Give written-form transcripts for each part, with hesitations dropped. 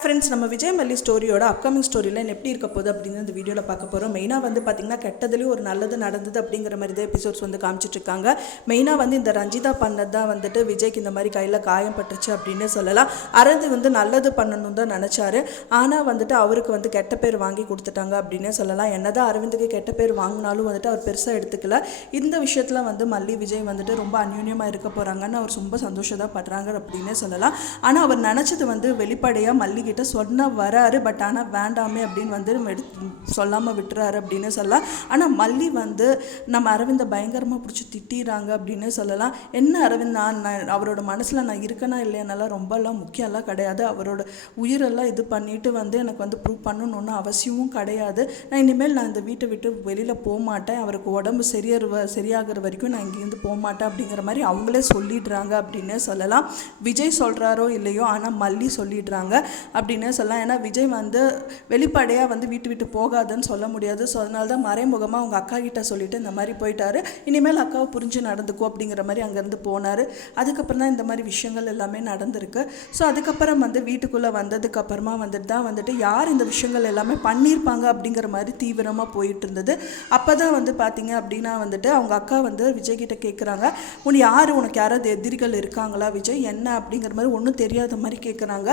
Friends, நம்ம விஜய் மல்லி ஸ்டோரியோட upcoming ஸ்டோரியில் எப்படி இருக்க போகுது அப்படின்னு இந்த வீடியோவில் பார்க்க போகிறோம். மெயினாக வந்து பார்த்திங்கன்னா கெட்டதுலேயும் ஒரு நல்லது நடந்தது அப்படிங்கிற மாதிரி தான் எபிசோட்ஸ் வந்து காமிச்சிட்ருக்காங்க. மெயினாக வந்து இந்த ரஞ்சிதா பண்ணது தான் வந்துட்டு விஜய்க்கு இந்த மாதிரி கையில் காயம் பட்டுச்சு அப்படின்னு சொல்லலாம். அரவிந்த் வந்து நல்லது பண்ணணும் தான் நினச்சாரு. ஆனால் வந்துட்டு அவருக்கு வந்து கெட்ட பேர் வாங்கி கொடுத்துட்டாங்க அப்படின்னே சொல்லலாம். என்னதான் அரவிந்துக்கு கெட்ட பேர் வாங்கினாலும் வந்துட்டு அவர் பெருசாக எடுத்துக்கல. இந்த விஷயத்தில் வந்து மல்லி விஜய் வந்துட்டு ரொம்ப அந்யூன்யமாக இருக்க போகிறாங்கன்னு அவர் ரொம்ப சந்தோஷப்படுறாங்க அப்படின்னே சொல்லலாம். ஆனால் அவர் நினச்சது வந்து வெளிப்படையாக மல்லி கிட்ட சொன்ன வராரு. பட் ஆனால் வேண்டாமே அப்படின்னு வந்து சொல்லாமல் விட்டுறாரு அப்படின்னு சொல்லலாம். ஆனால் மல்லி வந்து நம்ம அரவிந்தை பயங்கரமாக பிடிச்சி திட்டிறாங்க அப்படின்னு சொல்லலாம். என்ன அரவிந்த், நான் அவரோட மனசில் நான் இருக்கேனா இல்லையானாலாம் ரொம்பலாம் முக்கியம்லாம் கிடையாது. அவரோட உயிரெல்லாம் இது பண்ணிட்டு வந்து எனக்கு வந்து ப்ரூவ் பண்ணணுன்னு அவசியமும் கிடையாது. நான் இனிமேல் இந்த வீட்டை விட்டு வெளியில் போக மாட்டேன். அவருக்கு உடம்பு சரியாகிற வரைக்கும் நான் இங்கேருந்து போக மாட்டேன் அப்படிங்கிற மாதிரி அவங்களே சொல்லிடுறாங்க அப்படின்னே சொல்லலாம். விஜய் சொல்கிறாரோ இல்லையோ, ஆனால் மல்லி சொல்லிடுறாங்க அப்படின்னு சொல்லலாம். ஏன்னா விஜய் வந்து வெளிப்படையாக வந்து விட்டு போகாதுன்னு சொல்ல முடியாது. ஸோ அதனால தான் மறைமுகமாக அவங்க அக்கா கிட்ட சொல்லிட்டு இந்த மாதிரி போயிட்டாரு. இனிமேல் அக்காவை புரிஞ்சு நடந்துக்கும் அப்படிங்கிற மாதிரி அங்கேருந்து போனார். அதுக்கப்புறம் தான் இந்த மாதிரி விஷயங்கள் எல்லாமே நடந்திருக்கு. ஸோ அதுக்கப்புறம் வந்து வீட்டுக்குள்ளே வந்ததுக்கப்புறமா வந்துட்டு யார் இந்த விஷயங்கள் எல்லாமே பண்ணியிருப்பாங்க அப்படிங்கிற மாதிரி தீவிரமாக போயிட்டு இருந்தது. அப்போ தான் வந்து பார்த்தீங்க அப்படின்னா வந்துட்டு அவங்க அக்கா வந்து விஜய் கிட்ட கேட்குறாங்க, உனக்கு யாராவது எதிரிகள் இருக்காங்களா விஜய், என்ன அப்படிங்கிற மாதிரி ஒன்றும் தெரியாத மாதிரி கேட்குறாங்க.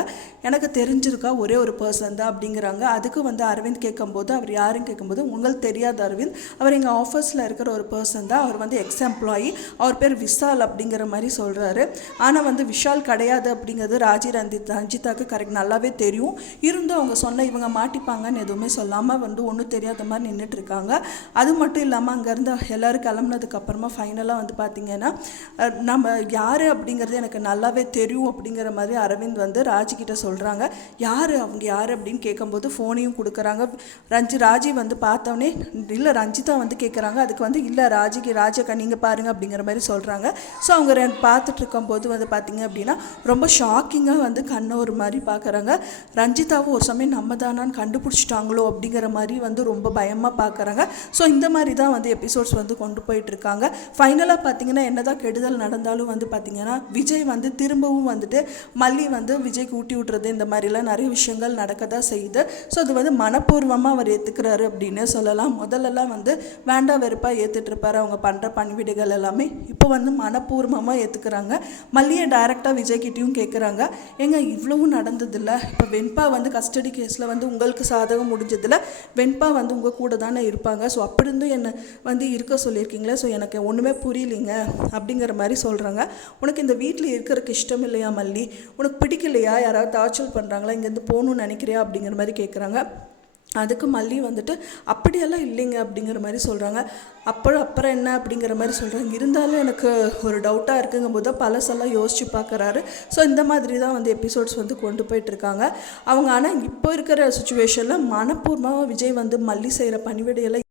எனக்கு தெரிஞ்சிருக்கா ஒரே ஒரு பர்சன் தான் அப்படிங்கிறாங்க. அதுக்கு வந்து அரவிந்த் கேட்கும்போது, அவர் யாருன்னு கேட்கும்போது, உங்களுக்கு தெரியாத அரவிந்த், அவர் எங்கள் ஆஃபீஸில் இருக்கிற ஒரு பர்சன் தான், அவர் வந்து எக்ஸ் எம்ப்ளாயி, அவர் பேர் விஷால் அப்படிங்கிற மாதிரி சொல்கிறாரு. ஆனால் வந்து விஷால் கிடையாது அப்படிங்கிறது ரஞ்சிதாவுக்கு கரெக்ட் நல்லாவே தெரியும். இருந்தும் அவங்க சொன்ன இவங்க மாட்டிப்பாங்கன்னு எதுவுமே சொல்லாமல் வந்து ஒன்றும் தெரியாத மாதிரி நின்றுட்டு இருக்காங்க. அது மட்டும் இல்லாமல் அங்கேருந்து எல்லோரும் கிளம்புனதுக்கு அப்புறமா ஃபைனலாக வந்து பார்த்திங்கன்னா நம்ம யார் அப்படிங்கிறது எனக்கு நல்லாவே தெரியும் அப்படிங்கிற மாதிரி அரவிந்த் வந்து ராஜிக்கிட்ட சொல்கிறாங்க. அவங்க யார் அப்படின்னு கேட்கும்போது ஃபோனையும் கொடுக்குறாங்க. ராஜி வந்து பார்த்தோன்னே இல்லை ரஞ்சிதா வந்து கேட்குறாங்க. அதுக்கு வந்து இல்லை ராஜக்கா நீங்கள் பாருங்கள் அப்படிங்கிற மாதிரி சொல்கிறாங்க. ஸோ அவங்க பார்த்துட்டு இருக்கும்போது வந்து பார்த்திங்க அப்படின்னா ரொம்ப ஷாக்கிங்காக வந்து கண்ணை ஒரு மாதிரி பார்க்குறாங்க. ரஞ்சிதாவும் ஒரு சமயம் நம்ம தானான்னு கண்டுபிடிச்சிட்டாங்களோ அப்படிங்கிற மாதிரி வந்து ரொம்ப பயமாக பார்க்குறாங்க. ஸோ இந்த மாதிரி தான் வந்து எபிசோட்ஸ் வந்து கொண்டு போயிட்டுருக்காங்க. ஃபைனலாக பார்த்திங்கன்னா என்னதான் கெடுதல் நடந்தாலும் வந்து பார்த்திங்கன்னா விஜய் வந்து திரும்பவும் வந்துட்டு மல்லி வந்து விஜய்க்கு ஊட்டி விட்டுறது இந்த மாதிரிலாம் நிறைய விஷயங்கள் நடக்க தான் செய்யுது. ஸோ அது வந்து மனப்பூர்வமாக அவர் ஏற்றுக்கிறாரு அப்படின்னு சொல்லலாம். முதல்லலாம் வந்து வேண்டாம் வெறுப்பாக ஏற்றுட்ருப்பார் அவங்க பண்ணுற பணிவிடைகள் எல்லாமே. இப்போ வந்து மனப்பூர்வமாக ஏற்றுக்கிறாங்க. மல்லியை டைரெக்டாக விஜய்கிட்டையும் கேட்குறாங்க, ஏங்க இவ்வளவும் நடந்ததில்லை, இப்போ வெண்பா வந்து கஸ்டடி கேஸில் வந்து உங்களுக்கு சாதகம் முடிஞ்சதில்லை, வெண்பா வந்து உங்கள் கூட தானே இருப்பாங்க, ஸோ அப்படி இருந்தும் என்னை வந்து இருக்க சொல்லியிருக்கீங்களே, ஸோ எனக்கு ஒன்றுமே புரியலிங்க அப்படிங்கிற மாதிரி சொல்கிறாங்க. உனக்கு இந்த வீட்டில் இருக்கிறதுக்கு இஷ்டம் இல்லையா மல்லி, உனக்கு பிடிக்கலையா, யாராவது டார்ச்சர் பண்ணுறாங்களா, இங்கேருந்து போகணுன்னு நினைக்கிறியா அப்படிங்கிற மாதிரி கேட்குறாங்க. அதுக்கு மல்லி வந்துட்டு அப்படியெல்லாம் இல்லைங்க அப்படிங்கிற மாதிரி சொல்கிறாங்க. அப்புறம் என்ன அப்படிங்கிற மாதிரி சொல்கிறாங்க. இருந்தாலும் எனக்கு ஒரு டவுட்டாக இருக்குங்கும் போது பழசெல்லாம் யோசித்து பார்க்குறாரு. ஸோ இந்த மாதிரி தான் வந்து எபிசோட்ஸ் வந்து கொண்டு போயிட்டுருக்காங்க அவங்க. ஆனால் இப்போ இருக்கிற சுச்சுவேஷனில் மனப்பூர்வமாக விஜய் வந்து மல்லி செய்கிற பணிவிடையெல்லாம்